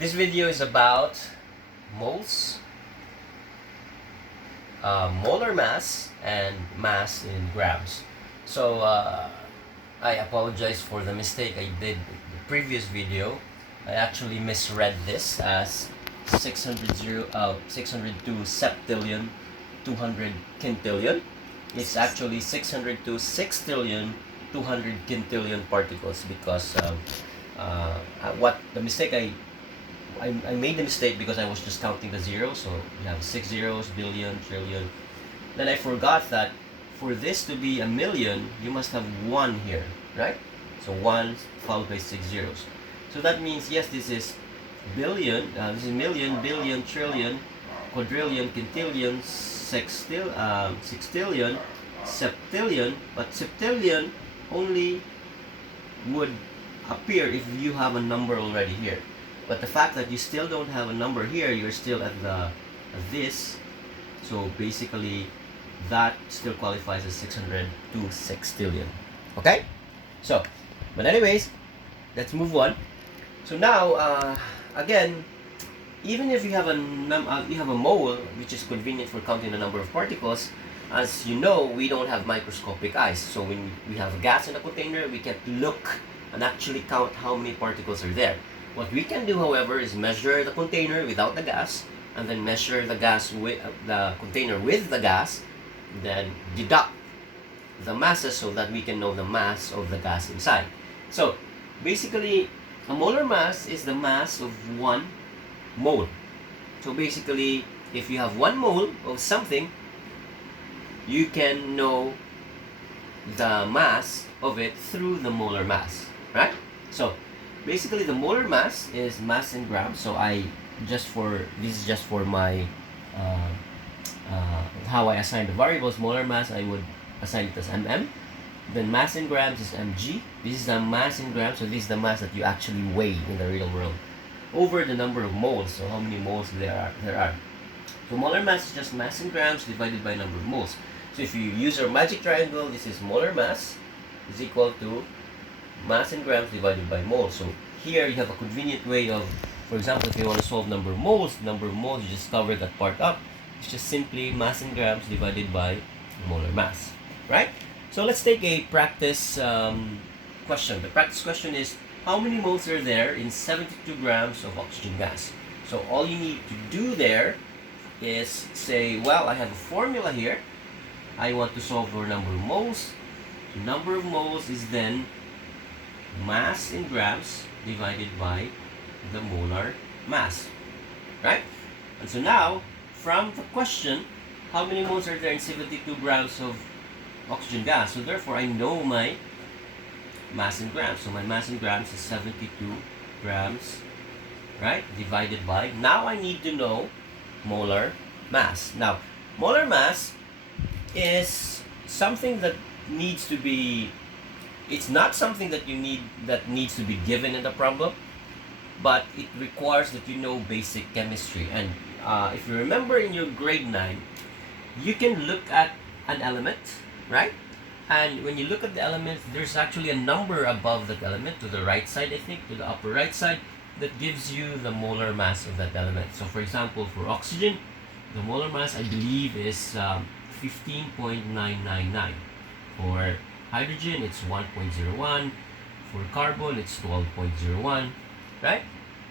This video is about moles, molar mass, and mass in grams. So I apologize for the mistake I did in the previous video. I actually misread this as 602 septillion 200 quintillion. It's actually 602 sextillion 200 quintillion particles because what the mistake I made the mistake because I was just counting the zeros. So you have 6 zeros, billion, trillion. Then I forgot that for this to be a million, you must have 1 here, right? So 1 followed by 6 zeros. So that means, yes, this is billion, this is million, billion, trillion, quadrillion, quintillion, sextillion, septillion, but septillion only would appear if you have a number already here. But the fact that you still don't have a number here, you're still at this. So basically, that still qualifies as 602 sextillion. Okay? So, but anyways, let's move on. So now, again, even if you have a mole, which is convenient for counting the number of particles, as you know, we don't have microscopic eyes. So when we have gas in a container, we can't look and actually count how many particles are there. What we can do, however, is measure the container without the gas, and then measure the gas with the container with the gas, then deduct the masses so that we can know the mass of the gas inside. So basically, a molar mass is the mass of 1 mole. So basically, if you have 1 mole of something, you can know the mass of it through the molar mass, right? So basically, the molar mass is mass in grams. So this is just for my how I assign the variables. Molar mass, I would assign it as mm. Then mass in grams is mg. This is the mass in grams. So this is the mass that you actually weigh in the real world over the number of moles. So how many moles there are. So molar mass is just mass in grams divided by number of moles. So if you use our magic triangle, this is molar mass is equal to mass in grams divided by moles. So here you have a convenient way of, for example, if you want to solve number of moles, you just cover that part up. It's just simply mass in grams divided by molar mass, right? So let's take a practice question. The practice question is, how many moles are there in 72 grams of oxygen gas? So all you need to do there is say, well, I have a formula here. I want to solve for number of moles. So number of moles is then mass in grams divided by the molar mass, right? And so now, from the question, how many moles are there in 72 grams of oxygen gas? So therefore, I know my mass in grams. So my mass in grams is 72 grams, right? Divided by, now I need to know molar mass. Now, molar mass is something that needs to be, it's not something that needs to be given in the problem, but it requires that you know basic chemistry. And if you remember in your grade 9, you can look at an element, right? And when you look at the element, there's actually a number above that element, to the right side, I think, to the upper right side, that gives you the molar mass of that element. So for example, for oxygen, the molar mass, I believe, is 15.999. For hydrogen, it's 1.01. For carbon, it's 12.01, right?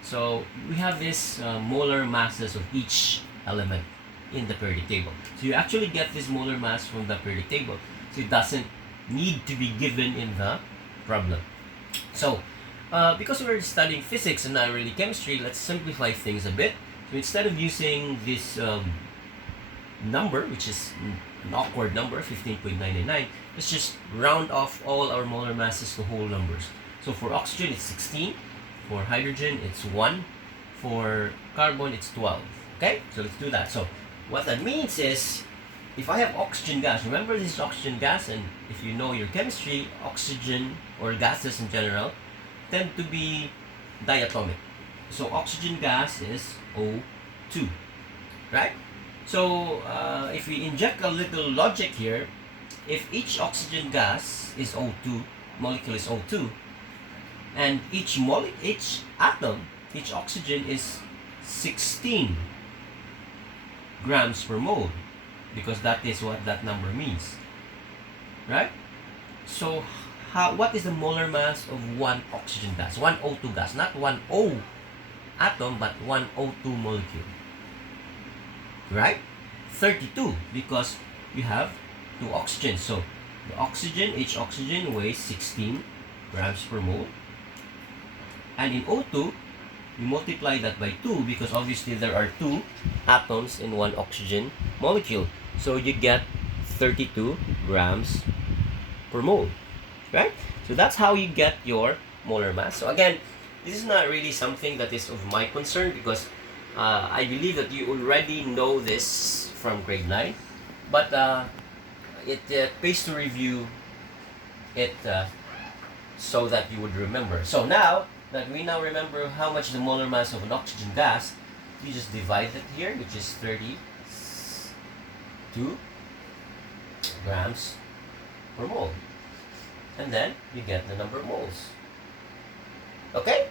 So we have this molar masses of each element in the periodic table. So you actually get this molar mass from the periodic table. So it doesn't need to be given in the problem. So because we're studying physics and not really chemistry, let's simplify things a bit. So instead of using this number, which is an awkward number, 15.999, let's just round off all our molar masses to whole numbers. So for oxygen, it's 16. For hydrogen, it's 1. For carbon, it's 12. Okay? So let's do that. So what that means is, if I have oxygen gas, remember this is oxygen gas, and if you know your chemistry, oxygen or gases in general tend to be diatomic. So oxygen gas is O2, right? So if we inject a little logic here, if each oxygen gas is O2, molecule is O2, and each atom each oxygen is 16 grams per mole, because that is what that number means, right? So what is the molar mass of one oxygen gas, one O2 gas, not one O atom, but one O2 molecule, right? 32, because we have two oxygens. So the oxygen, each oxygen weighs 16 grams per mole, and in O2 we multiply that by 2, because obviously there are two atoms in one oxygen molecule, so you get 32 grams per mole, right? So that's how you get your molar mass. So again, this is not really something that is of my concern, because I believe that you already know this from grade 9, but it pays to review it so that you would remember. So now that we now remember how much the molar mass of an oxygen gas, you just divide it here, which is 32 grams per mole, and then you get the number of moles. Okay?